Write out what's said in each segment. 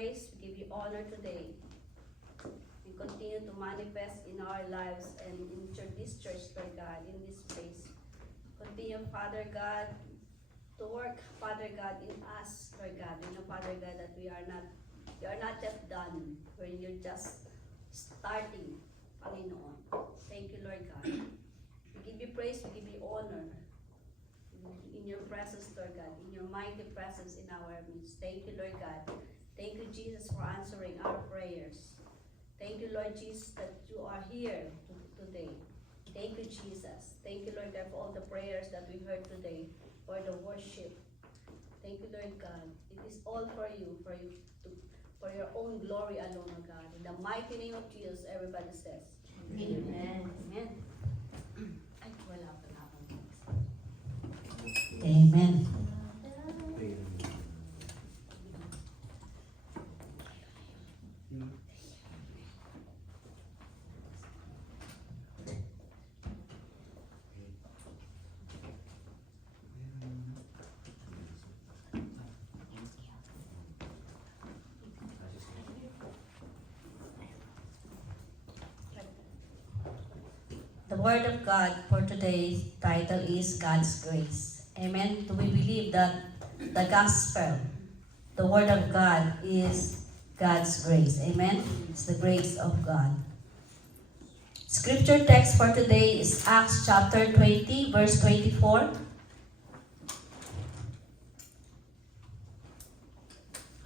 praise, we give you honor today. And continue to manifest in our lives and in this church, Lord God, in this place. Continue, Father God, to work, Father God, in us, Lord God. We know, Father God, that you are not yet done, when you're just starting, Panginoon. Thank you, Lord God. We give you praise, we give you honor. In your presence, Lord God, in your mighty presence in our midst. Thank you, Lord God. Thank you, Jesus, for answering our prayers. Thank you, Lord Jesus, that you are here today. Thank you, Jesus. Thank you, Lord God, for all the prayers that we heard today, for the worship. Thank you, Lord God. It is all for you, for your own glory alone, O God. In the mighty name of Jesus, everybody says, Amen. Amen. Ay, wala pa na akong Amen. The Word of God for today's title is God's Grace. Amen. Do we believe that the gospel, the Word of God, is God's grace? Amen. It's the grace of God. Scripture text for today is Acts chapter 20, verse 24.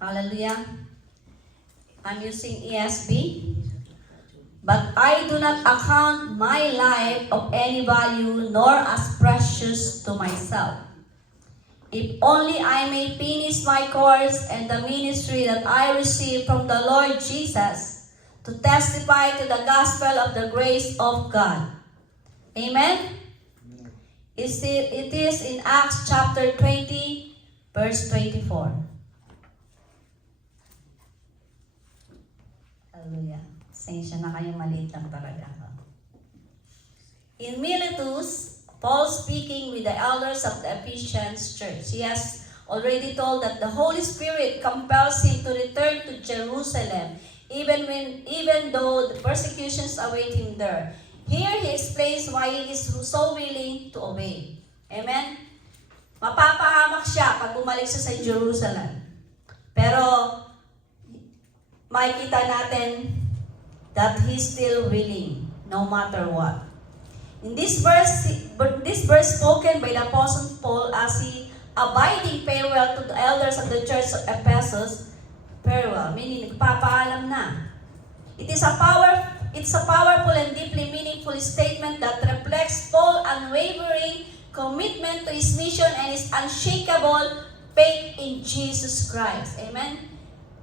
Hallelujah. I'm using ESV. But I do not account my life of any value, nor as precious to myself, if only I may finish my course and the ministry that I received from the Lord Jesus, to testify to the gospel of the grace of God. Amen? It is in Acts chapter 20, verse 24. Hallelujah. Sensya na kayo, maliit lang talaga ako. In Miletus, Paul speaking with the elders of the Ephesians church. He has already told that the Holy Spirit compels him to return to Jerusalem, even though the persecutions await him there. Here he explains why he is so willing to obey. Amen? Mapapahamak siya pag bumalik siya sa Jerusalem. Pero makikita natin that he's still willing, no matter what. In this verse spoken by the Apostle Paul as he abiding farewell to the elders of the church of Ephesus, farewell, meaning nagpapaalam na. It's a powerful and deeply meaningful statement that reflects Paul's unwavering commitment to his mission and his unshakable faith in Jesus Christ. Amen?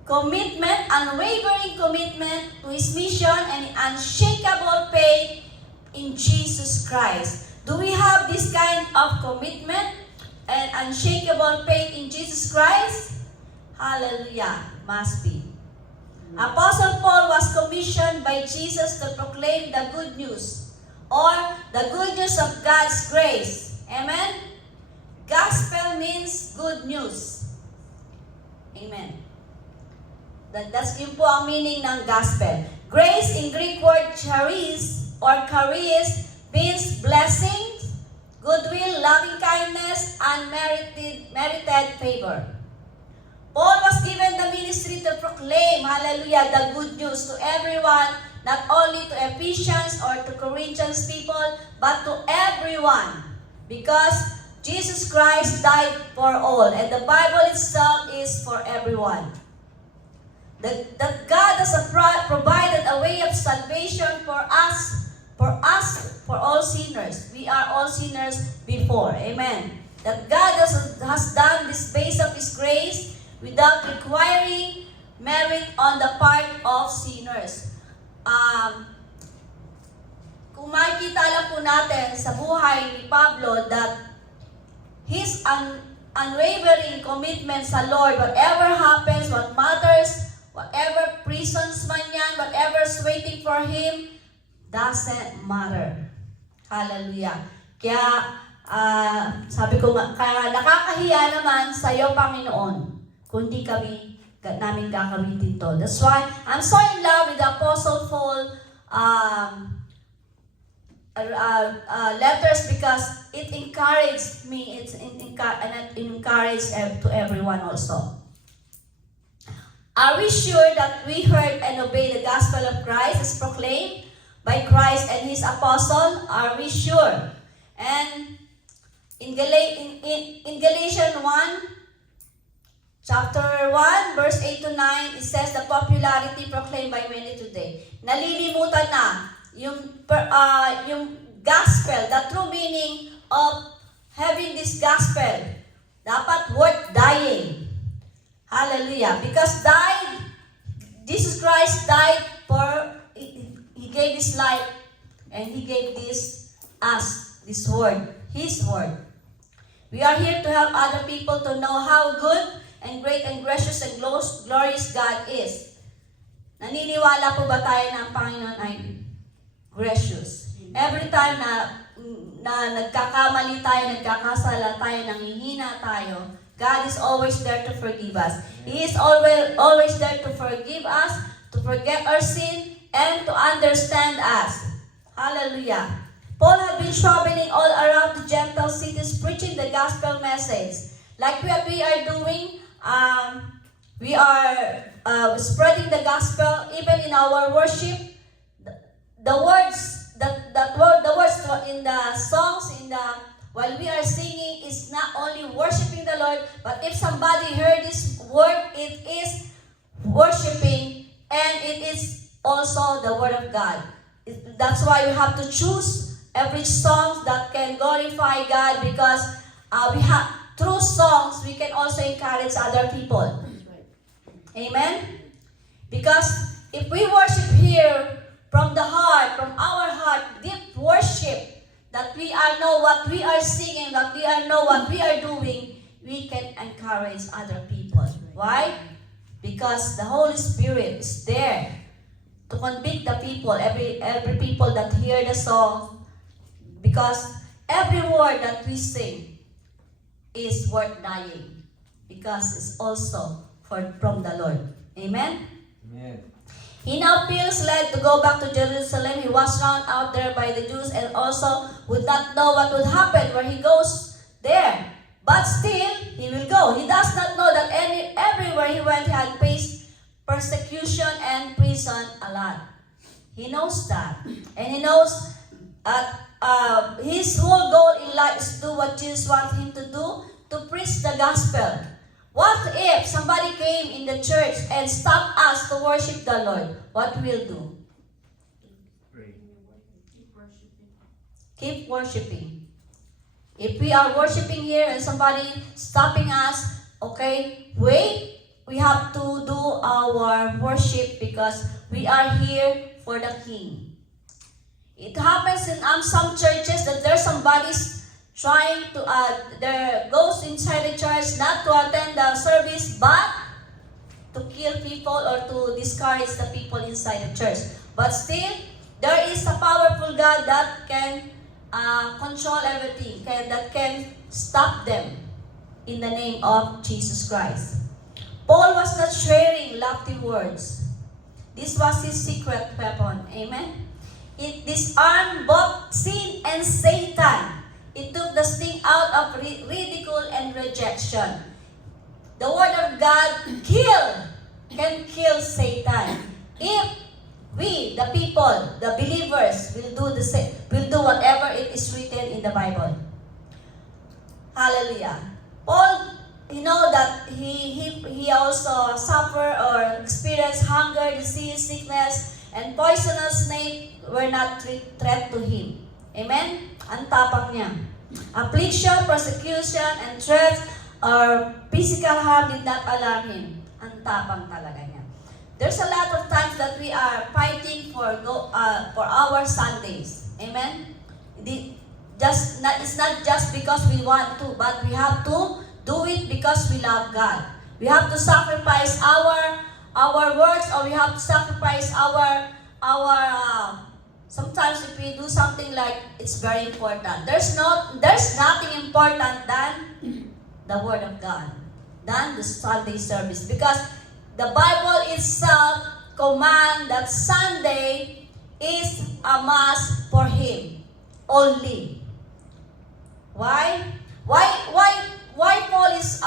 Commitment, unwavering commitment to his mission and unshakable faith in Jesus Christ. Do we have this kind of commitment and unshakable faith in Jesus Christ? Hallelujah. Must be. Apostle Paul was commissioned by Jesus to proclaim the good news or the good news of God's grace. Amen? Gospel means good news. Amen. That's yun po ang meaning ng gospel. Grace in Greek word charis or charis means blessings, goodwill, loving kindness, and merited favor. Paul was given the ministry to proclaim, hallelujah, the good news to everyone, not only to Ephesians or to Corinthians people, but to everyone. Because Jesus Christ died for all, and the Bible itself is for everyone. That God has provided a way of salvation for all sinners. We are all sinners before. Amen. That God has done this base of His grace without requiring merit on the part of sinners. Kung makikita lang po natin sa buhay ni Pablo that his unwavering commitment sa Lord, whatever happens, what matters, whatever prisons man yan, whatever's waiting for him, doesn't matter. Hallelujah. Kaya, sabi ko nga, kaya nakakahiya naman sa iyo, Panginoon, kung di kami namin gagamitin to. That's why I'm so in love with the Apostle Paul letters, because it encouraged me, and it encouraged to everyone also. Are we sure that we heard and obeyed the gospel of Christ as proclaimed by Christ and His apostle? Are we sure? And in Galatians 1, chapter 1, verse 8 to 9, it says the popularity proclaimed by many today. Nalilimutan na yung gospel, the true meaning of having this gospel. Dapat worth dying. Hallelujah. Because Jesus Christ died for, He gave His life, and He gave us this word, His word. We are here to help other people to know how good and great and gracious and glorious God is. Naniniwala po ba tayo na ang Panginoon ay gracious? Every time na nagkakamali tayo, nagkakasala tayo, nanghihina tayo, God is always there to forgive us. He is always there to forgive us, to forget our sin, and to understand us. Hallelujah. Paul had been traveling all around the Gentile cities preaching the gospel message. Like what we are doing, we are spreading the gospel even in our worship. The words in the songs, while we are singing, is not only worshiping the Lord, but if somebody heard this word, it is worshiping, and it is also the word of God. That's why we have to choose every song that can glorify God, because through songs we can also encourage other people. Amen? Because if we worship here from the heart, from our heart, deep worship, that we know what we are singing, that we know what we are doing, we can encourage other people. Why? Because the Holy Spirit is there to convict the people, every people that hear the song, because every word that we sing is worth dying, because it's also from the Lord. Amen? Amen. He now feels led to go back to Jerusalem. He was found out there by the Jews and also would not know what would happen where he goes there. But still, he will go. He does not know that everywhere he went, he had faced persecution and prison a lot. He knows that. And he knows that his whole goal in life is to do what Jesus wants him to do, to preach the gospel. What if somebody came in the church and stopped us to worship the Lord? What we'll do? Pray. Keep worshiping. If we are worshiping here and somebody stopping us, okay, wait, we have to do our worship because we are here for the King. It happens in some churches that there's somebody's trying to, goes inside the church not to attend the service, but to kill people or to discourage the people inside the church. But still, there is a powerful God that can control everything, that can stop them in the name of Jesus Christ. Paul was not sharing lofty words. This was his secret weapon. Amen? It disarmed both sin and Satan. It took the sting out of ridicule and rejection. The word of God can kill Satan. If we, the people, the believers, will do the same, will do whatever it is written in the Bible. Hallelujah. Paul, you know that he also suffered or experienced hunger, disease, sickness, and poisonous snake were not threat to him. Amen? Ang tapang niya. Affliction, persecution, and threats or physical harm did not alarm him. Ang tapang talaga niya. There's a lot of times that we are fighting for our Sundays. Amen? It's not just because we want to, but we have to do it because we love God. We have to sacrifice our works, or we have to sacrifice our sometimes if we do something like it's very important. There's nothing important than the Word of God, than the Sunday service. Because the Bible itself command that Sunday is a mass for him only. Why? Why Paul is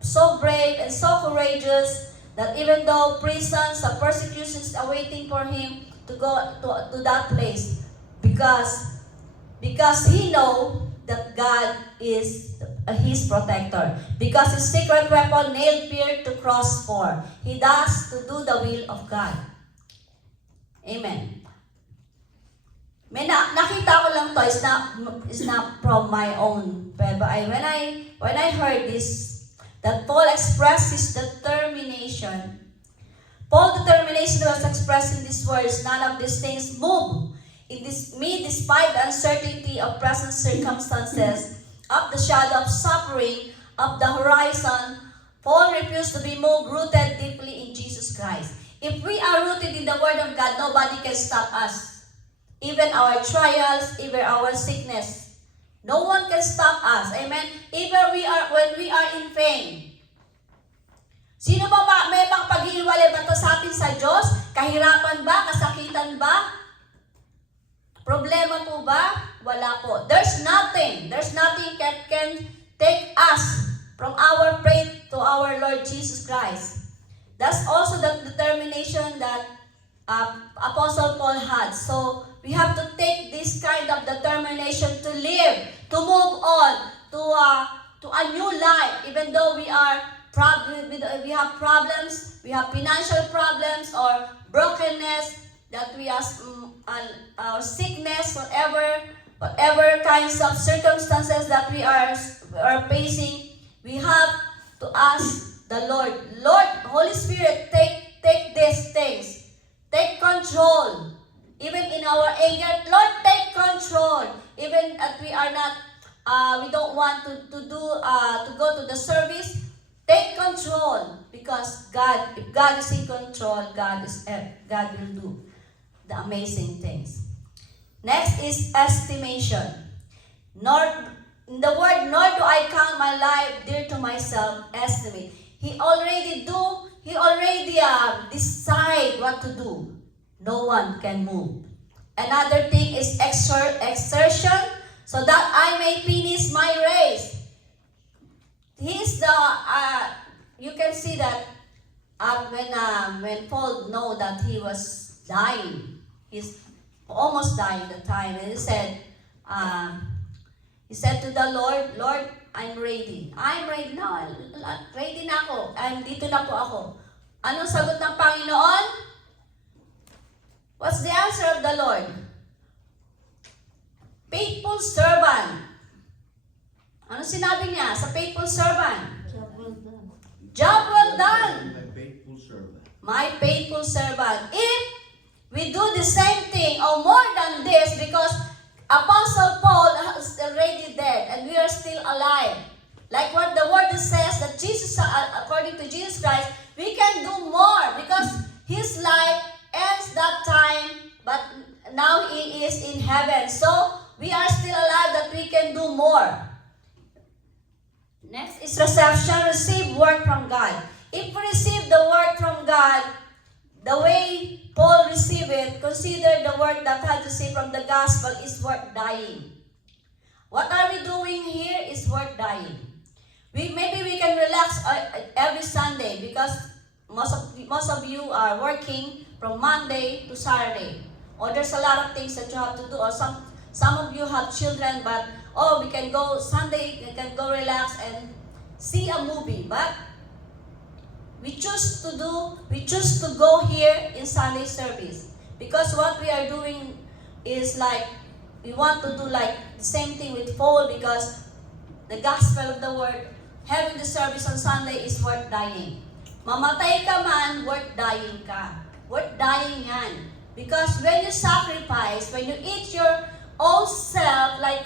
so brave and so courageous that even though prisons, the persecutions awaiting for him to go to that place, because he know that God is his protector, because his secret weapon nailed Pierre to cross for. He does to do the will of God. Amen. May nakita ko lang to, is not from my own, but when I heard this, that Paul expressed his determination. Paul's determination was expressed in these words: none of these things move me despite the uncertainty of present circumstances, of the shadow of suffering, of the horizon. Paul refused to be moved, rooted deeply in Jesus Christ. If we are rooted in the Word of God, nobody can stop us. Even our trials, even our sickness. No one can stop us. Amen? Even when we are in pain. Sino ba may pag-iiwalay ba ito sa atin sa Diyos? Kahirapan ba? Kasakitan ba? Problema po ba? Wala po. There's nothing that can take us from our faith to our Lord Jesus Christ. That's also the determination that Apostle Paul had. So, we have to take this kind of determination to live, to move on, to a new life, even though we have problems, we have financial problems or brokenness, that we have sickness, whatever kinds of circumstances that we are facing. We have to ask the Lord, Holy Spirit, take these things. Take control. Even in our anger, Lord, take control. Even if we are not, we don't want to go to the service, take control. Because if God is in control, God will do the amazing things. Next is estimation. In the word, nor do I count my life dear to myself, estimate. He already decide what to do. No one can move. Another thing is exertion, so that I may finish my race. You can see that when Paul know that he was dying, he's almost dying the time, and he said to the Lord, I'm ready. I'm ready now. Ready na ako. Dito na po ako. Anong sagot ng Panginoon? What's the answer of the Lord? Faithful servant. Ano sinabi niya sa faithful servant? Job well done. Job well done. My faithful servant. My faithful servant. If we do the same thing or more than this, because Apostle Paul is already dead and we are still alive. Like what the word says, that Jesus, according to Jesus Christ, we can do more because his life ends that time, but now he is in heaven. So we are still alive that we can do more. Next is reception, receive word from God. If we receive the word from God, the way Paul received it, consider the word that had received from the gospel is worth dying. What are we doing here is worth dying. Maybe we can relax every Sunday because most of you are working from Monday to Saturday. Or there's a lot of things that you have to do. Or some of you have children, but we can go Sunday, we can go relax and see a movie. But we choose to go here in Sunday service. Because what we are doing is like, we want to do like the same thing with Paul, because the gospel of the word, having the service on Sunday is worth dying. Mamatay ka man, worth dying ka. Worth dying yan. Because when you sacrifice, when you eat your own self, like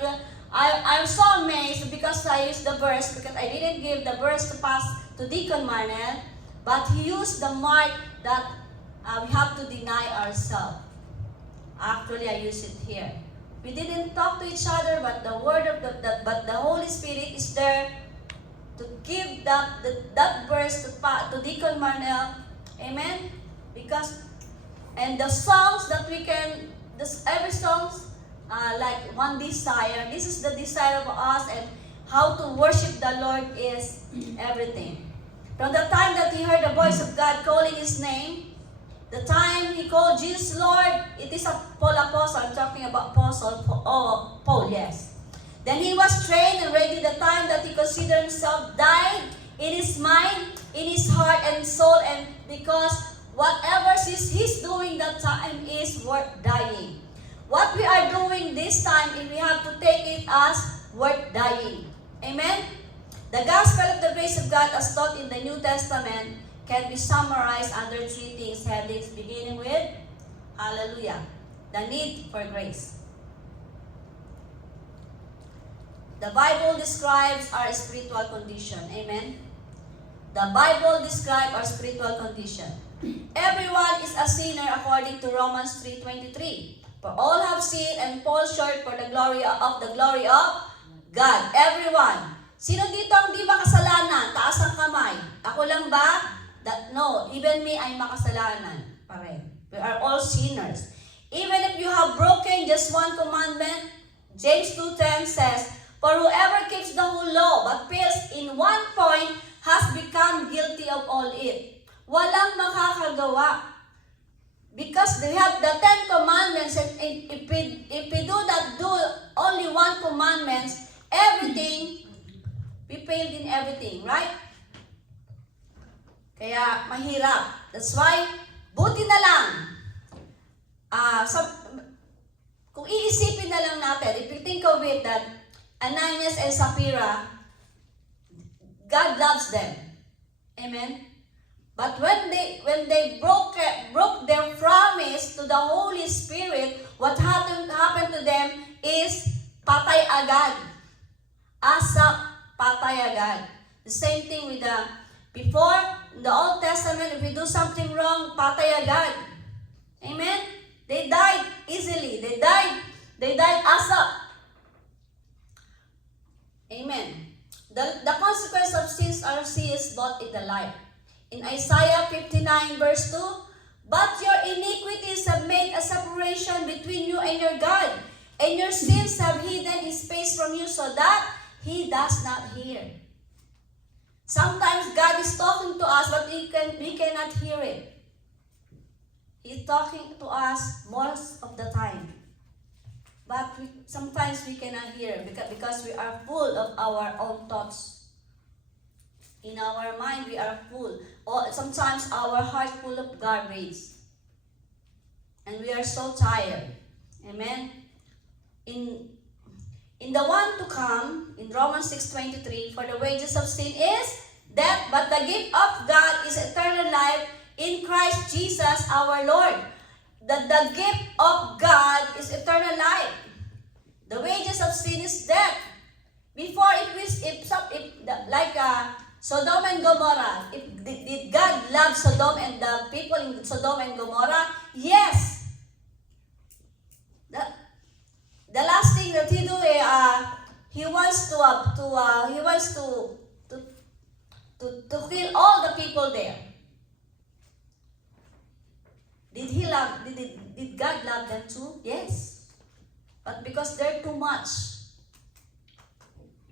I'm so amazed because I used the verse, because I didn't give the verse to pass to Deacon Marnell, but he used the mark that we have to deny ourselves. Actually, I use it here. We didn't talk to each other, but the word of but the Holy Spirit is there to give that verse to Deacon Marnel. Amen? Because, and the songs that we can, every songs, like one desire. This is the desire of us, and how to worship the Lord is everything. From the time that he heard the voice of God calling his name, the time he called Jesus Lord, it is a Paul Apostle. I'm talking about Paul, yes. Then he was trained and ready the time that he considered himself died in his mind, in his heart and soul, and because whatever he's doing that time is worth dying. What we are doing this time, we have to take it as worth dying. Amen? The gospel of the grace of God as taught in the New Testament can be summarized under 3 things, headings, beginning with, hallelujah, the need for grace. The Bible describes our spiritual condition. Amen? The Bible describes our spiritual condition. Everyone is a sinner according to Romans 3:23. For all have sinned and fall short for the glory of God. Everyone. Sino dito ang di makasalanan? Taas ang kamay. Ako lang ba? No, even me ay makasalanan. Pare. We are all sinners. Even if you have broken just one commandment, James 2:10 says, for whoever keeps the whole law but fails in one point has become guilty of all it. Walang makakagawa. Because they have the 10 commandments, and if we do only one commandment, everything, we failed in everything, right? Kaya mahirap. That's why, buti na lang. Kung iisipin na lang natin, if you think of it that Ananias and Sapphira, God loves them. Amen? But when they broke their promise to the Holy Spirit, what happened to them is patay agad. Asap, patay agad. The same thing with before, in the Old Testament, if you do something wrong, patay agad. Amen? They died easily. They died asap. Amen. The consequence of sins are seized both in the life. In Isaiah 59 verse 2, but your iniquities have made a separation between you and your God, and your sins have hidden his face from you so that he does not hear. Sometimes God is talking to us, but we cannot hear it. He's talking to us most of the time. But sometimes we cannot hear because we are full of our own thoughts. In our mind, we are full. Or sometimes our heart full of garbage. And we are so tired. Amen? In the one to come, in Romans 6:23, for the wages of sin is death, but the gift of God is eternal life in Christ Jesus our Lord. The gift of God is eternal life. The wages of sin is death. Before Sodom and Gomorrah, did God love Sodom and the people in Sodom and Gomorrah? Yes. The last thing that he do, he wants to kill all the people there. Did God love them too? Yes. But because they're too much,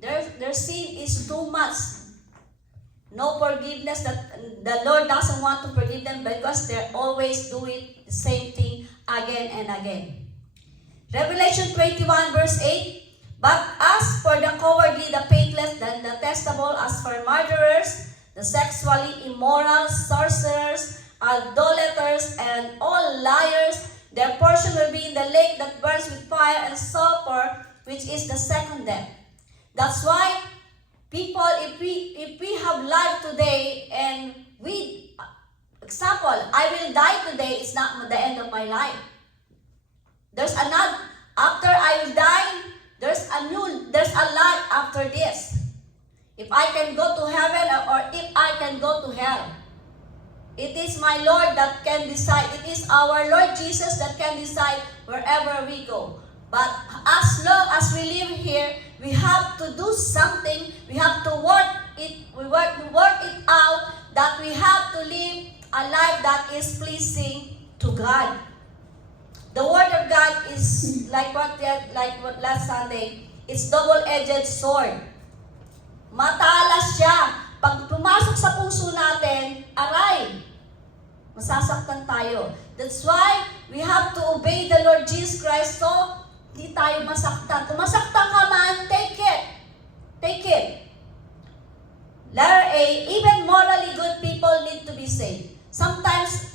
their sin is too much. No forgiveness, that the Lord doesn't want to forgive them because they always do it the same thing again and again. Revelation 21 verse 8, but as for the cowardly, the faithless, the detestable, as for murderers, the sexually immoral, sorcerers, idolaters, and all liars, their portion will be in the lake that burns with fire and sulfur, which is the second death. That's why people, if we have life today and example, I will die today, it's not the end of my life. There's another, after I will die, there's a life after this. If I can go to heaven or if I can go to hell. It is my Lord that can decide. It is our Lord Jesus that can decide wherever we go. But as long as we live here, we have to do something. We have to work work it out that we have to live a life that is pleasing to God. The Word of God is like what last Sunday, it's double-edged sword. Matalas siya. Pag pumasok sa puso natin, aray, masasaktan tayo. That's why we have to obey the Lord Jesus Christ so di tayo masaktan. Kung masaktan ka man, take it. Take it. Letter A, even morally good people need to be saved. Sometimes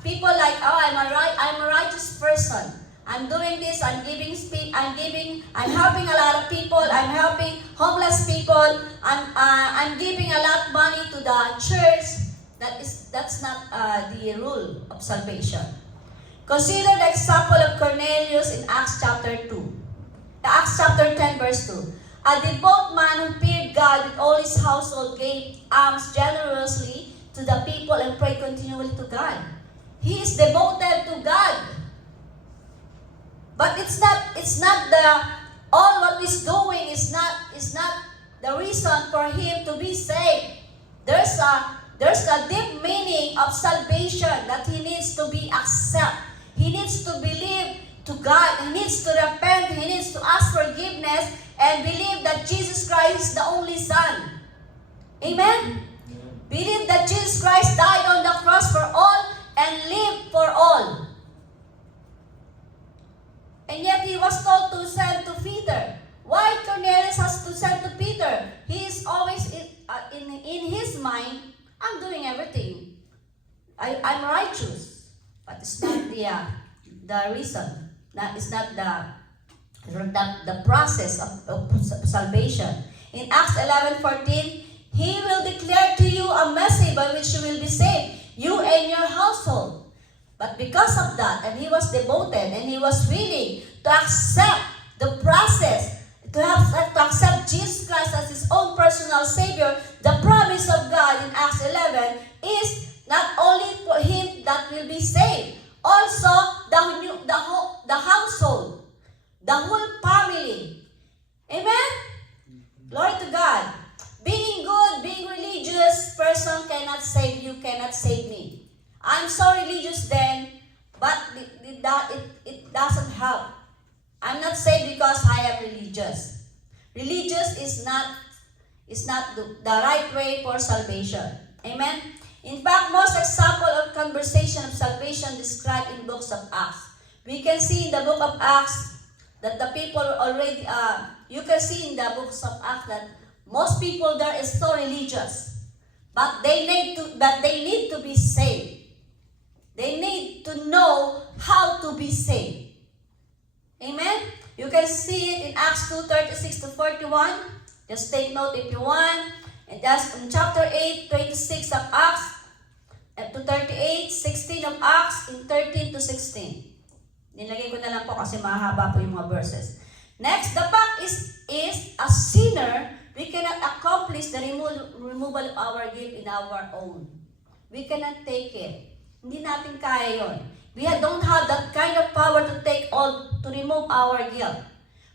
people like, oh, I'm a righteous person. I'm doing this, I'm helping a lot of people, I'm helping homeless people, I'm giving a lot of money to the church. That's not the rule of salvation. Consider the example of Cornelius in Acts chapter 2. Acts chapter 10 verse 2. A devout man who feared God with all his household gave alms generously to the people and prayed continually to God. He is devoted to God. But it's not the all what he's doing is not the reason for him to be saved. There's a deep meaning of salvation that he needs to be accept. He needs to believe to God. He needs to repent. He needs to ask forgiveness and believe that Jesus Christ is the only Son. Amen? Believe that Jesus Christ died on the cross for all and lived for all. And yet he was told to send to Peter. Why Cornelius has to send to Peter? He is always in his mind, I'm doing everything. I'm righteous. But it's not the reason. That is not the process of salvation. In Acts 11:14, he will declare to you a message by which you will be saved, you and your household. But because of that, and he was devoted, and he was willing to accept the process, to accept Jesus Christ as his own personal Savior, the promise of God in Acts 11 is not only for him that will be saved, also the household, the whole family. Amen? Glory to God. Being good, being religious person cannot save you, cannot save me. I'm so religious then, but it doesn't help. I'm not saved because I am religious. Religious is not the right way for salvation. Amen? In fact, most example of conversation of salvation described in books of Acts. We can see in the book of Acts that the people already, you can see in the books of Acts that most people there is so religious, but they need to be saved. They need to know how to be saved. Amen? You can see it in Acts 2:36 to 41. Just take note if you want. And that's in chapter 8, 26 of Acts, to 38, 16 of Acts, and 13 to 16. Nilagay ko na lang po kasi mahaba po yung mga verses. Next, the fact is a sinner, we cannot accomplish the removal of our guilt in our own. We cannot take it. Hindi natin kaya yun. We don't have that kind of power to remove our guilt.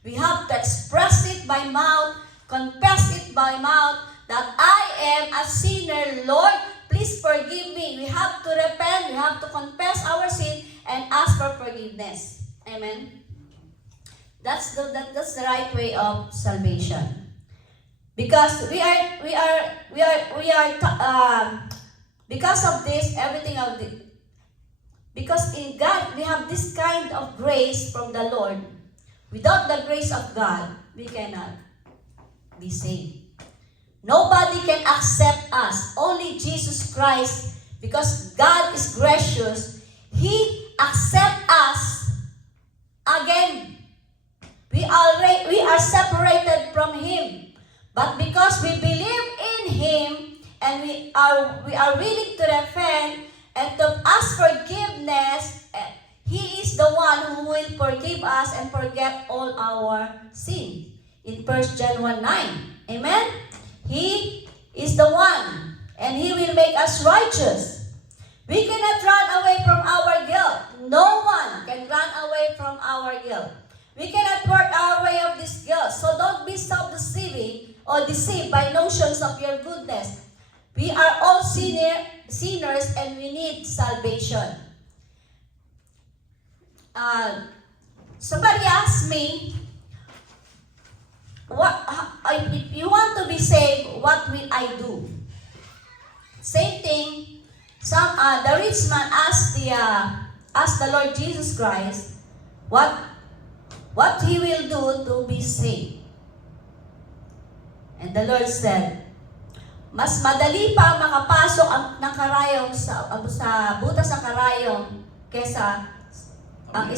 We have to express it by mouth, confess it by mouth, that I am a sinner, Lord, please forgive me. We have to repent, we have to confess our sin, and ask for forgiveness. Amen? That's the right way of salvation. Because because of this, because in God, we have this kind of grace from the Lord. Without the grace of God, we cannot be saved. Nobody can accept us. Only Jesus Christ, because God is gracious, He accepts us again. We are separated from Him. But because we believe in Him, and we are willing to repent and to ask forgiveness, He is the one who will forgive us and forget all our sin. In 1 John 1:9. Amen? He is the one, and He will make us righteous. We cannot run away from our guilt. No one can run away from our guilt. We cannot work our way of this guilt. So don't be self-deceiving or deceived by notions of your goodness. We are all sinners and we need salvation. Somebody asked me, if you want to be saved, what will I do? Same thing. The rich man asked the Lord Jesus Christ what he will do to be saved. And the Lord said, mas madali pa makapasok ng karayong sa butas ng karayong kesa ang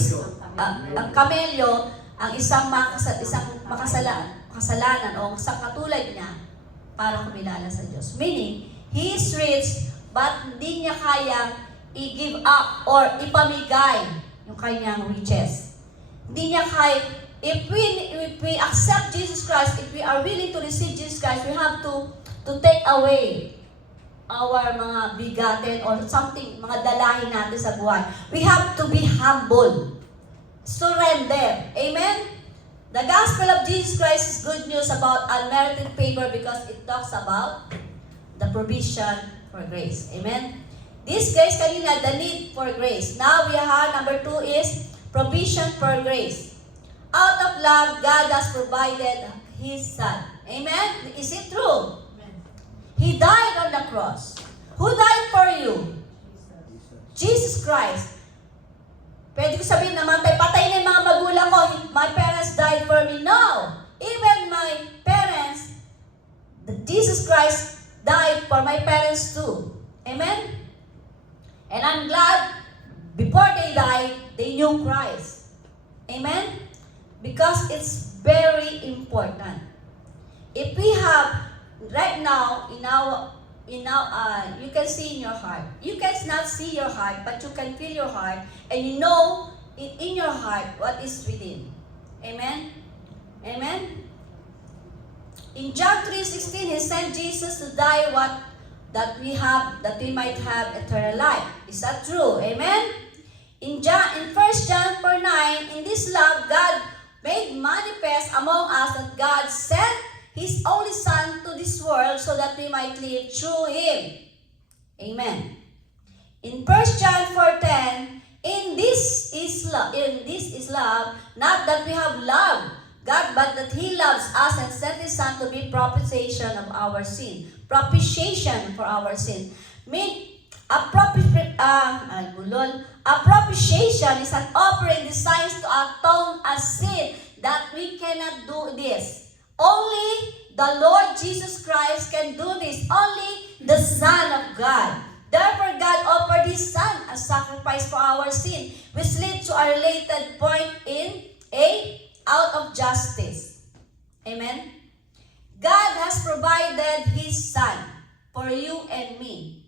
kamelyo, ang isang makasalanan o isang katulad niya para kumilala sa Diyos. Meaning, he is rich but hindi niya kayang i-give up or ipamigay yung kanyang riches. Hindi niya kaya, if we accept Jesus Christ, if we are willing to receive Jesus Christ, we have to take away our mga bigatin or something, mga dalahin natin sa buhay. We have to be humble. Surrender. Amen? The gospel of Jesus Christ is good news about unmerited favor because it talks about the provision for grace. Amen? This grace kanina, the need for grace. Now we have number 2 is provision for grace. Out of love, God has provided His Son. Amen? Is it true? He died on the cross. Who died for you? Jesus Christ. Pwede ko sabihin naman, patay na yung mga magulang ko. My parents died for me. No. Even my parents, Jesus Christ died for my parents too. Amen? And I'm glad, before they died, they knew Christ. Amen? Because it's very important. If we have right now, you can see in your heart. You cannot see your heart, but you can feel your heart, and you know in your heart what is within. Amen? Amen? In John 3:16, He sent Jesus to die that we might have eternal life. Is that true? Amen? In 1 John 4:9, in this love, God made manifest among us that God sent His only Son to this world so that we might live through Him. Amen. In 1 John 4:10, in this is love, not that we have loved God, but that He loves us and sent His Son to be propitiation of our sin. Propitiation for our sin. A propitiation is an offering designed to atone a sin that we cannot do this. Only the Lord Jesus Christ can do this. Only the Son of God. Therefore, God offered His Son as sacrifice for our sin, which leads to our related point in out of justice. Amen? God has provided His Son for you and me.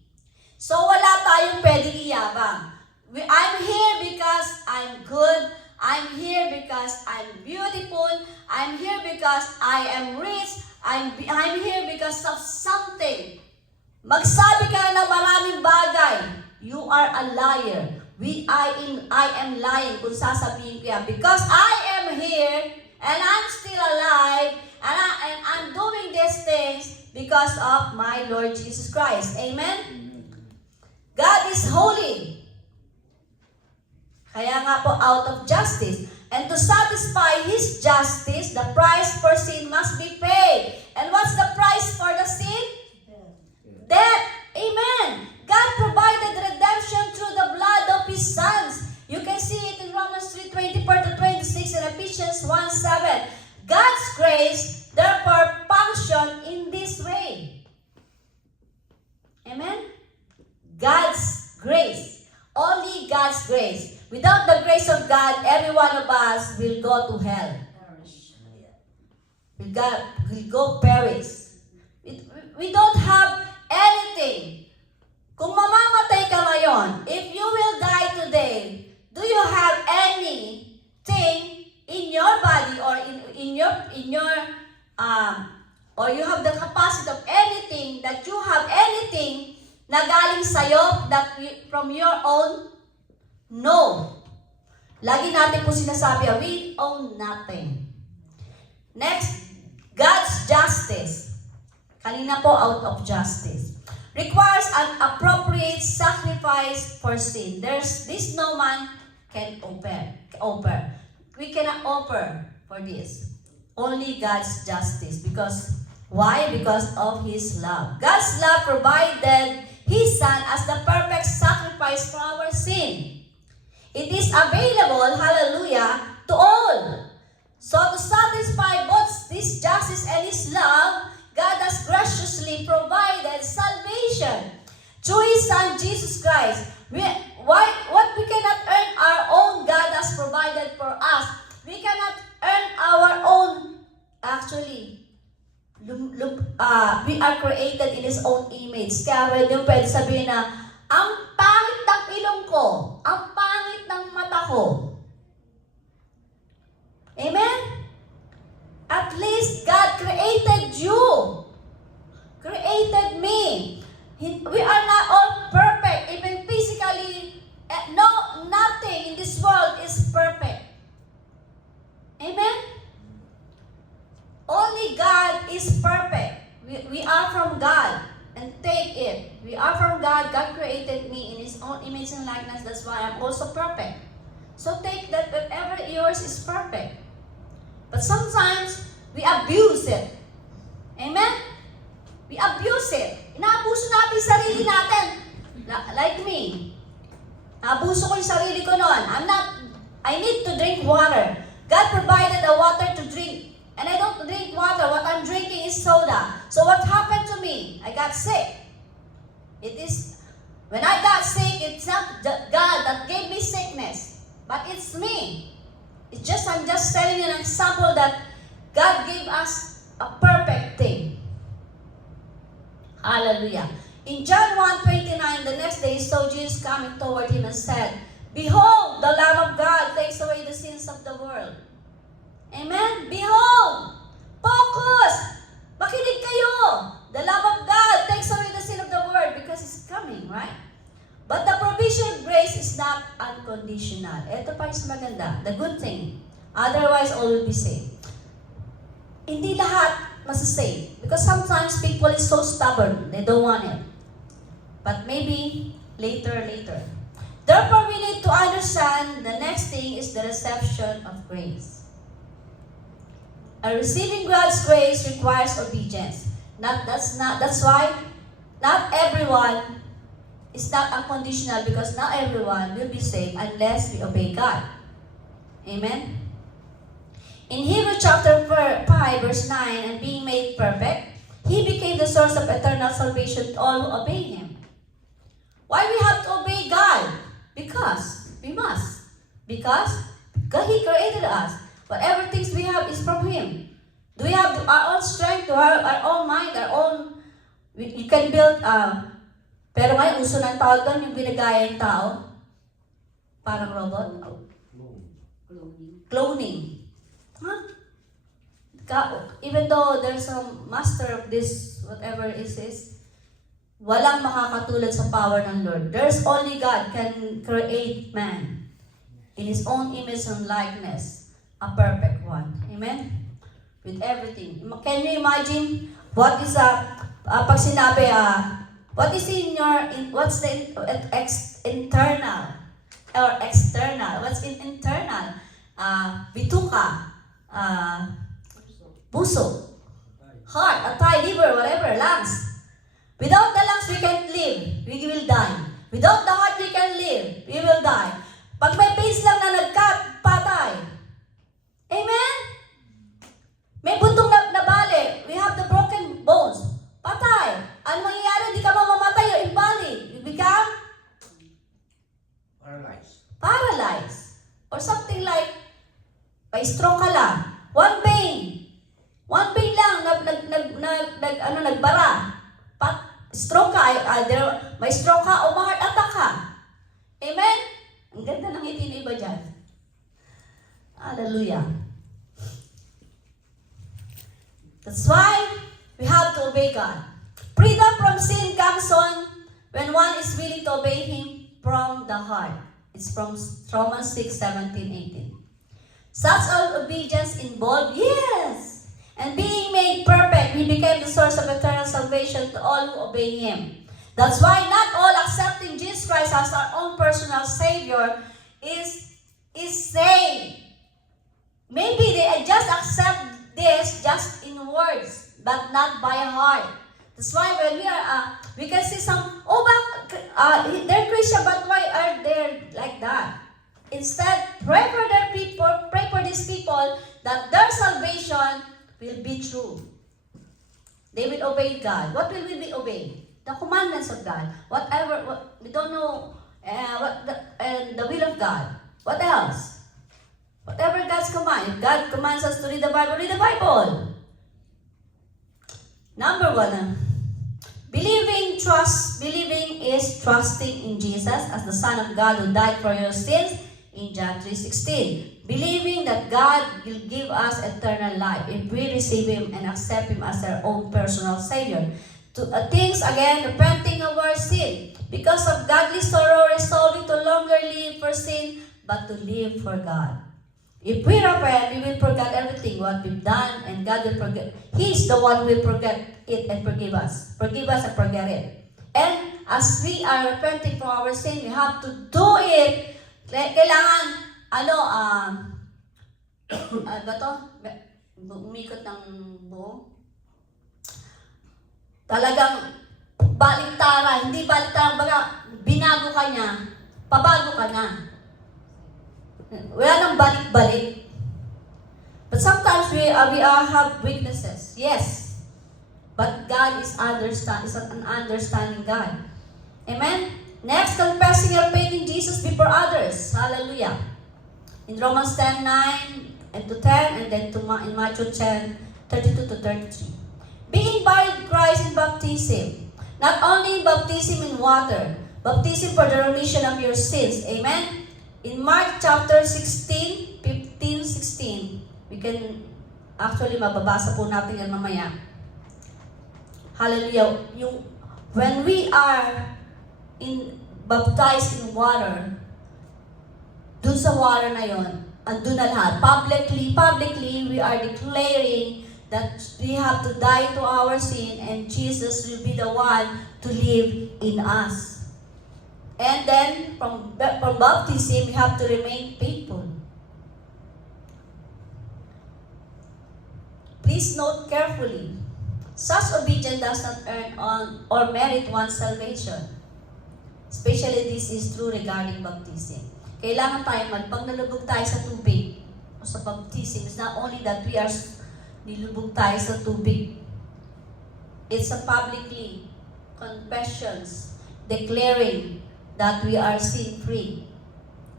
So, wala tayong pwedeng iyabang. I'm here because I'm good. I'm here because I'm beautiful. I'm here because I am rich. I'm here because of something. Magsabi ka na ng maraming bagay. You are a liar. I am lying kung sasabihin ko yan. Because I am here and I'm still alive and I'm doing these things because of my Lord Jesus Christ. Amen? God is holy. Kaya nga po, out of justice. And to satisfy His justice, the price for sin must be paid. And what's the price for the sin? Death. Amen. God provided redemption through the blood of His sons. You can see it in Romans 3:24-26 and Ephesians 1:7. God's grace, therefore, function in this way. Amen? God's grace. Only God's grace. Without the grace of God, every one of us will go to hell. Will go perish. We don't have anything. Kung mamamatay ka ngayon, if you will die today, do you have anything in your body or or you have the capacity of anything that you have anything na galing sa'yo from your own? No. Lagi natin po sinasabi, we own nothing. Next, God's justice. Kanina po, out of justice. Requires an appropriate sacrifice for sin. This no man can offer. We cannot offer for this. Only God's justice. Because, why? Because of His love. God's love provided His Son as the perfect sacrifice for our sin. It is available, hallelujah, to all. So to satisfy both this justice and His love, God has graciously provided salvation through His Son, Jesus Christ. What we cannot earn our own, God has provided for us. We cannot earn our own. Actually, we are created in His own image. Kaya pwede sabihin na, ang pangit ng ilong ko, ang pangit ng mata ko. Amen? At least God created you. Created me. We are not all perfect. Even physically, nothing in this world is perfect. Amen? Only God is perfect. We are from God. And take it. We are from God. God created me in His own image and likeness. That's why I'm also perfect. So take that whatever yours is perfect. But sometimes, we abuse it. Amen? We abuse it. Inaabuso natin sarili natin. Like me. Naabuso ko yung sarili ko noon. I need to drink water. God provided the water to drink. And I don't drink water. What I'm drinking is soda. So what happened to me? I got sick. When I got sick, it's not God that gave me sickness. But it's me. I'm just telling you an example that God gave us a perfect thing. Hallelujah. In John 1:29, the next day, saw Jesus coming toward him and said, Behold, the Lamb of God takes away the sins of the world. Amen? Behold! Focus! Makinig kayo! The Lamb of God takes away the sin of the world because it's coming, right? But the provision of grace is not unconditional. Ito pa is maganda. The good thing. Otherwise, all will be saved. Hindi lahat masasave. Because sometimes people is so stubborn. They don't want it. But maybe later. Therefore, we need to understand the next thing is the reception of grace. Receiving God's grace requires obedience. That's why not everyone is not unconditional, because not everyone will be saved unless we obey God. Amen? In Hebrews chapter 5, verse 9, and being made perfect, He became the source of eternal salvation to all who obey Him. Why we have to obey God? Because we must. Because God, He created us. Whatever things we have is from Him. Do we have our own strength, our own mind, you can build, pero ngayon, uso ng tawag doon, yung binagaya yung tao. Parang robot. Cloning. Huh? Even though there's a master of this, whatever it is, walang makakatulad sa power ng Lord. There's only God can create man in His own image and likeness, a perfect one. Amen? With everything. Can you imagine what is pag sinabi, what is what's the internal or external? What's in internal? Bituka, puso, heart, atay, liver, whatever, lungs. Without the lungs, we can't live. We will die. Without the heart, we can live. We will die. Pag may veins lang na nag-cut, patay. Amen? May buntong nabali. We have the broken bones. Patay. Ano mangyayari? Di ka mamamatay o invalid. You become paralyzed. Or something like, may stroke ka lang. One vein lang, nagbara. Stroke ka, either may stroke ka o heart attack ka. Amen? Ang ganda ng ngiti ng iba dyan. Hallelujah. That's why we have to obey God. Freedom from sin comes on when one is willing to obey Him from the heart. It's from Romans 6:17-18. Such obedience involved, yes. And being made perfect, he became the source of eternal salvation to all who obey him. That's why not all accepting Jesus Christ as our own personal Savior is saved. Maybe they just accept this just in words, but not by heart. That's why when we can see some, they're Christian, but why are they like that? Instead, pray for their people, pray for these people that their salvation will be true. They will obey God. What will we obey? The commandments of God. We don't know the will of God. What else? Whatever God's command. If God commands us to read the Bible, read the Bible. Number 1, believing is trusting in Jesus as the Son of God who died for your sins in John 3:16. Believing that God will give us eternal life if we receive Him and accept Him as our own personal Savior. Things again, repenting of our sin. Because of godly sorrow, resolving to longer live for sin, but to live for God. If we repent, we will forget everything what we've done, and God will forget. He's the one who will forget it and forgive us. Forgive us and forget it. And as we are repenting for our sin, we have to do it. Kailangan, umikot ng buo. Talagang baliktara, hindi baliktara, baga binago ka niya, pabago ka na. Wala nang balik-balik. But sometimes we have weaknesses. Yes. But God is an understanding God. Amen? Next, confessing your faith in Jesus before others. Hallelujah. In Romans 10:9 and to 10, and then in Matthew 10:32-33. Being buried with Christ in baptism. Not only baptism in water, baptism for the remission of your sins. Amen? In Mark chapter 16, 15-16, we can actually mababasa po natin yan mamaya. Hallelujah. When we are baptized in water, dun sa water na yon, andun na lahat. Publicly, we are declaring that we have to die to our sin and Jesus will be the one to live in us. And then, from baptism, we have to remain faithful. Please note carefully, such obedience does not earn or merit one's salvation. Especially this is true regarding baptism. Kailangan pag nalubog tayo sa tubig o sa baptism, it's not only that we are nilubog tayo sa tubig. It's a publicly confessions, declaring that we are sin-free,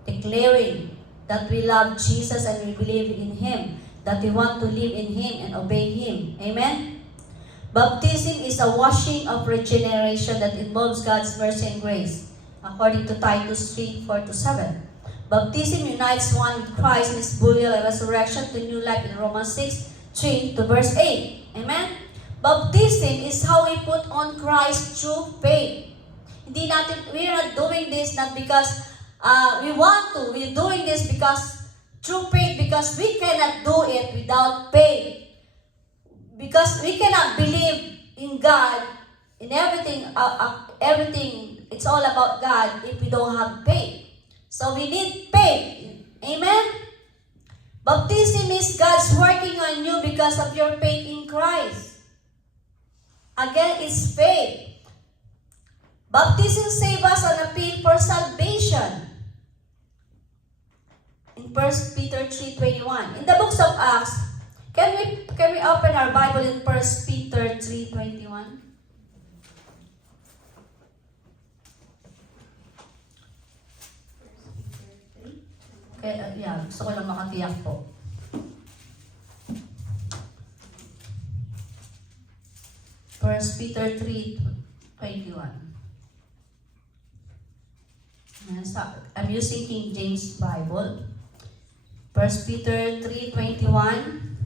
declaring that we love Jesus and we believe in Him, that we want to live in Him and obey Him. Amen? Baptism is a washing of regeneration that involves God's mercy and grace, according to Titus 3:4-7. Baptism unites one with Christ in His burial and resurrection to new life in Romans 6:3-8. Amen? Baptism is how we put on Christ through faith. We are not doing this not because we want to. We're doing this because through faith, because we cannot do it without faith. Because we cannot believe in God, in everything, it's all about God if we don't have faith. So we need faith. Amen? Baptism is God's working on you because of your faith in Christ. Again, it's faith. Baptism saves us an appeal for salvation. In 1 Peter 3:21. In the books of Acts, can we open our Bible in 1 Peter 3:21? Okay, gusto ko lang makatiyak po. First Peter 3:21. I'm using King James Bible. 1 Peter 3:21.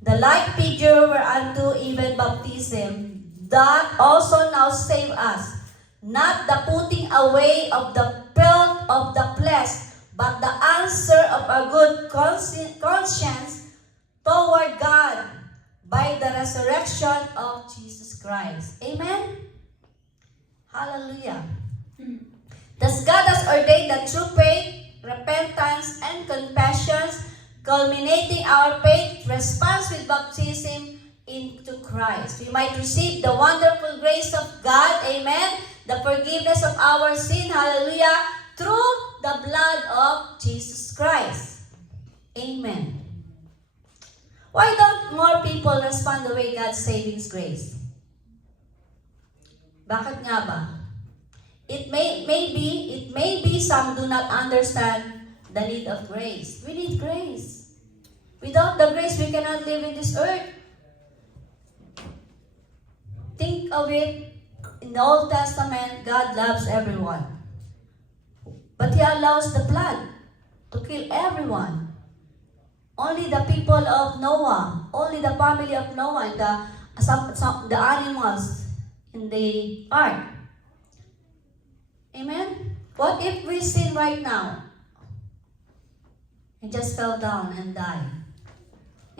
The like figure whereunto even baptism, that also now save us, not the putting away of the filth of the flesh, but the answer of a good conscience toward God by the resurrection of Jesus Christ. Amen? Hallelujah. Thus God has ordained that through faith, repentance, and confession, culminating our faith response with baptism into Christ, we might receive the wonderful grace of God, amen, the forgiveness of our sin, hallelujah, through the blood of Jesus Christ. Amen. Why don't more people respond the way God's saving grace? Bakit nga ba? It may be some do not understand the need of grace. We need grace. Without the grace, we cannot live in this earth. Think of it, in the Old Testament, God loves everyone. But He allows the flood to kill everyone. Only the people of Noah, only the family of Noah, and the animals in the ark. Amen? What if we sin right now and just fell down and died?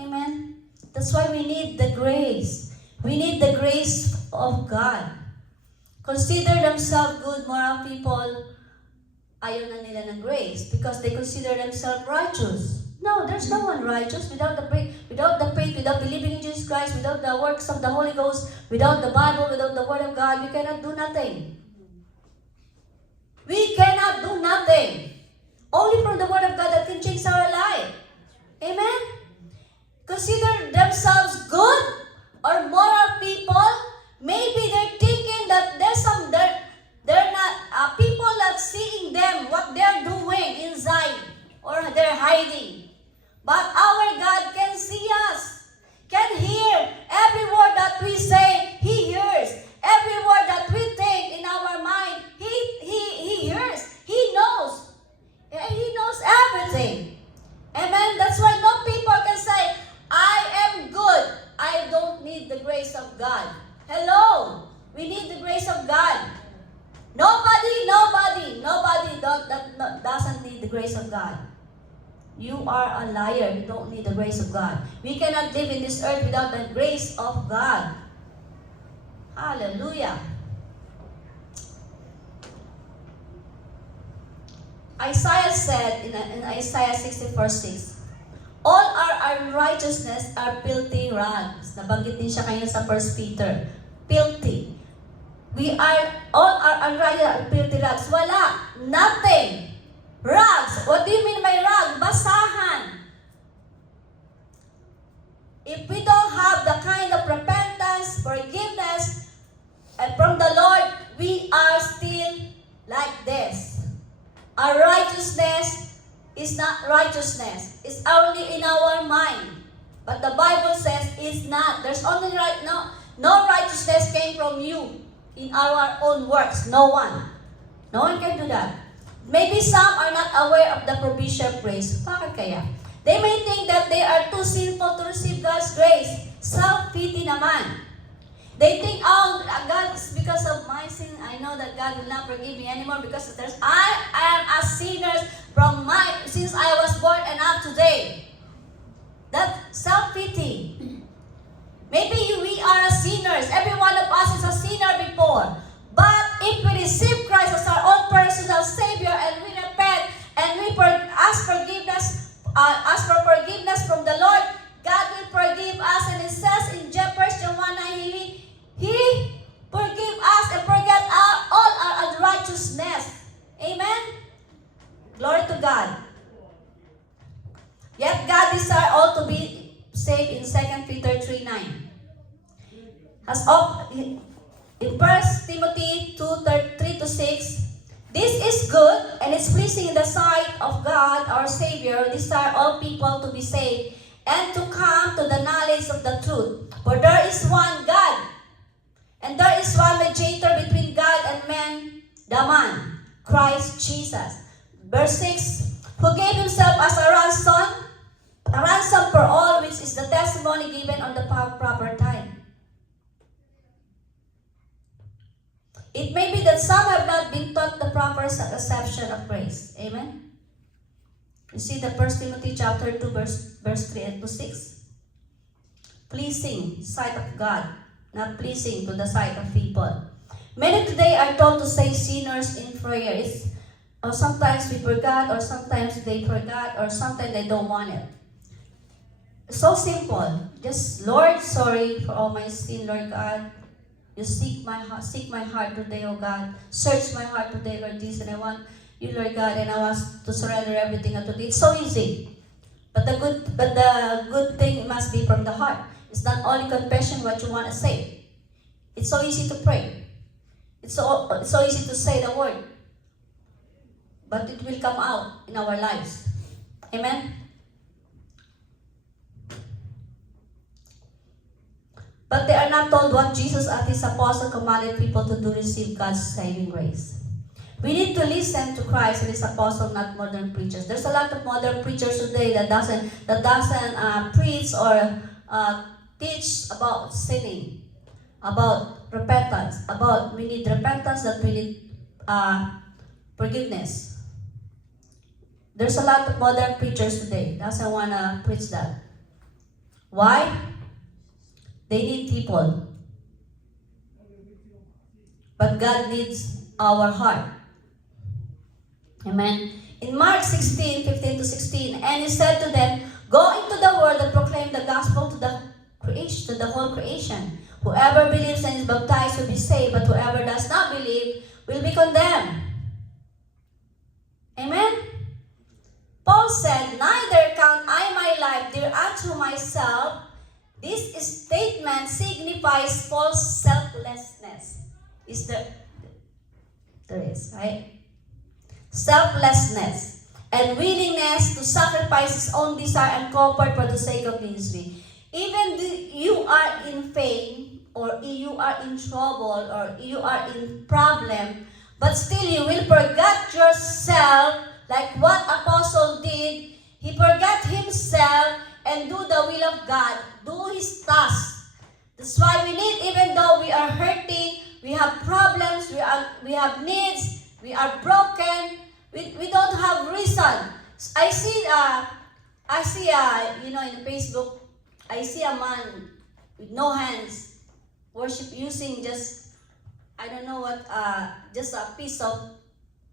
Amen? That's why we need the grace. We need the grace of God. Consider themselves good, moral people, ayaw na nila ng grace because they consider themselves righteous. No, there's no one righteous without the faith, without believing in Jesus Christ, without the works of the Holy Ghost, without the Bible, without the Word of God. We cannot do nothing. We cannot do nothing. Only from the Word of God that can change our life. Amen? Consider themselves good or moral people. Maybe they're thinking that they're not people not seeing them, what they're doing inside, or they're hiding. But our God can see us, can hear every word that we say. He hears every word that we think in our mind. He hears. He knows. He knows everything. Amen. That's why no people can say, "I am good. I don't need the grace of God." Hello. We need the grace of God. Nobody doesn't need the grace of God. You are a liar. You don't need the grace of God. We cannot live in this earth without the grace of God. Hallelujah. Isaiah said in Isaiah 64:6, all our unrighteousness are filthy rags. Nabanggit din siya kanina sa 1 Peter. Filthy. All our unrighteousness are filthy rags. Wala. Nothing. Rags. What do you mean by rag? Basahan. If we don't have the kind of repentance, forgiveness, and from the Lord, we are still like this. Our righteousness is not righteousness. It's only in our mind. But the Bible says it's not. There's only no righteousness came from you in our own works. No one. No one can do that. Maybe some are not aware of the provision of grace. Bakit kaya? They may think that they are too sinful to receive God's grace. Self-pity naman. They think, oh, God, is because of my sin, I know that God will not forgive me anymore because I am a sinner since I was born and up to today. That self-pity. Maybe we are sinners. Every one of us is a sinner before. But if we receive Christ as our own personal Savior and we repent and we ask for forgiveness from the Lord, God will forgive us. And it says in James 1:9, He forgive us and forget all our unrighteousness. Amen? Glory to God. Yet God desires all to be saved in 2 Peter 3:9. In 1 Timothy 2:3-6, this is good and it's pleasing in the sight of God our Savior, desire all people to be saved and to come to the knowledge of the truth. For there is one God, and there is one mediator between God and man, the man, Christ Jesus. Verse 6, who gave himself as a ransom for all, which is the testimony given on the proper time. It may be that some been taught the proper acceptation of grace. Amen? You see the 1 Timothy chapter 2, verse 3 and to 6. Pleasing sight of God, not pleasing to the sight of people. Many today are told to say sinners in prayers. Or sometimes we forgot, or sometimes they forgot, or sometimes they don't want it. So simple. Just, Lord, sorry for all my sin, Lord God. You seek my heart today, oh God. Search my heart today, Lord Jesus, and I want you, Lord God, and I want to surrender everything unto thee. It's so easy. But the good thing must be from the heart. It's not only confession what you want to say. It's so easy to pray. It's so easy to say the word. But it will come out in our lives. Amen? But they are not told what Jesus and his apostle commanded people to do receive God's saving grace. We need to listen to Christ and his apostle, not modern preachers. There's a lot of modern preachers today that doesn't preach or teach about sinning, about repentance, about we need repentance, that we need forgiveness. There's a lot of modern preachers today doesn't want to preach that. Why? They need people. But God needs our heart. Amen. In Mark 16, 15 to 16, and he said to them, go into the world and proclaim the gospel to the creation, to the whole creation. Whoever believes and is baptized will be saved, but whoever does not believe will be condemned. Amen. Paul said, neither count I my life dear unto myself. This statement signifies false selflessness. There is, right? Selflessness and willingness to sacrifice his own desire and comfort for the sake of ministry. Even you are in pain, or you are in trouble, or you are in problem, but still you will forget yourself like what Apostle did. He forgot himself and do the will of God, do his task. That's why we need, even though we are hurting, we have problems, we have needs, we are broken, we don't have reason. I see, in Facebook, I see a man with no hands, worship using just, I don't know what, just a piece of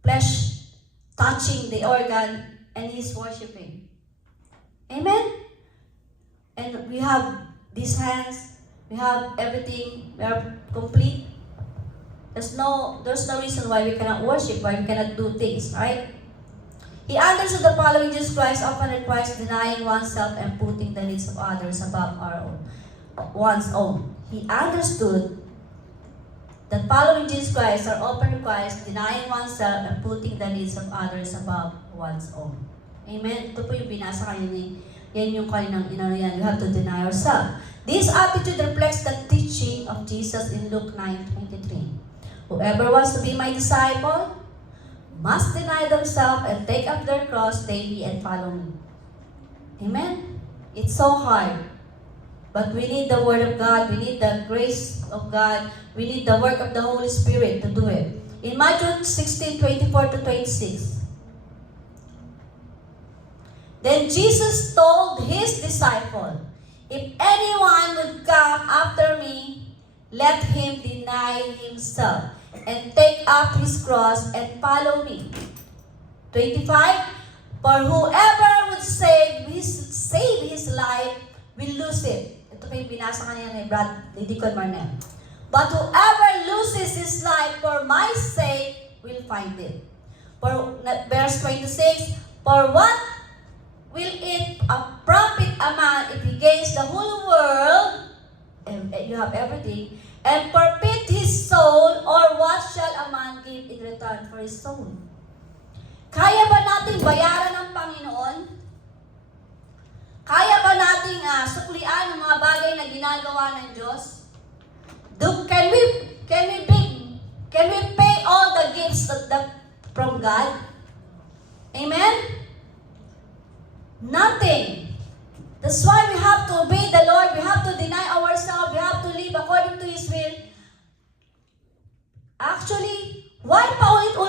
flesh touching the organ, and he's worshiping. Amen? And we have these hands, we have everything, we are complete. There's no reason why we cannot worship, why we cannot do things, right? He understood the following: Jesus Christ often requires denying oneself and putting the needs of others above one's own. He understood that following Jesus Christ often requires denying oneself and putting the needs of others above one's own. Amen? Ito po yung binasa kayo ni, yan yung kaninang yan. We have to deny ourselves. This attitude reflects the teaching of Jesus in Luke 9:23. Whoever wants to be my disciple must deny themselves and take up their cross daily and follow me. Amen? It's so hard. But we need the Word of God. We need the grace of God. We need the work of the Holy Spirit to do it. In Matthew 16:24-26, then Jesus told his disciple, if anyone would come after me, let him deny himself and take up his cross and follow me. 25, for whoever would save his life will lose it. Ito pa yung binasa kanina ni Deacon Marnell. But whoever loses his life for my sake will find it. For verse 26, for what will it profit a man if he gains the whole world, and you have everything, and forfeit his soul, or what shall a man give in return for his soul? Kaya ba natin bayaran ng Panginoon? Kaya ba nating suklian ang mga bagay na ginagawa ng Diyos? Can we pay all the gifts from God? Amen? Nothing. That's why we have to obey the Lord. We have to deny ourselves. We have to live according to His will. Actually, why paulit-ulit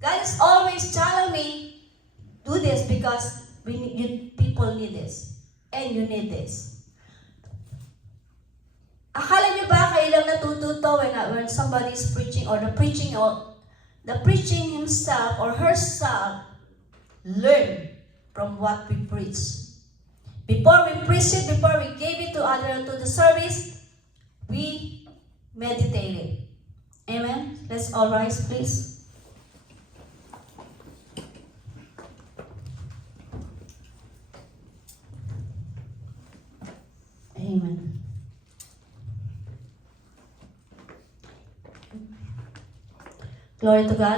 God is always telling me, do this because people need this. And you need this. Akala niyo ba kayo lang natututo when somebody is preaching or the preaching himself or herself learn from what we preach. Before we preach it, before we give it to the service, we meditate it. Amen? Let's all rise, please. Amen. Glory to God.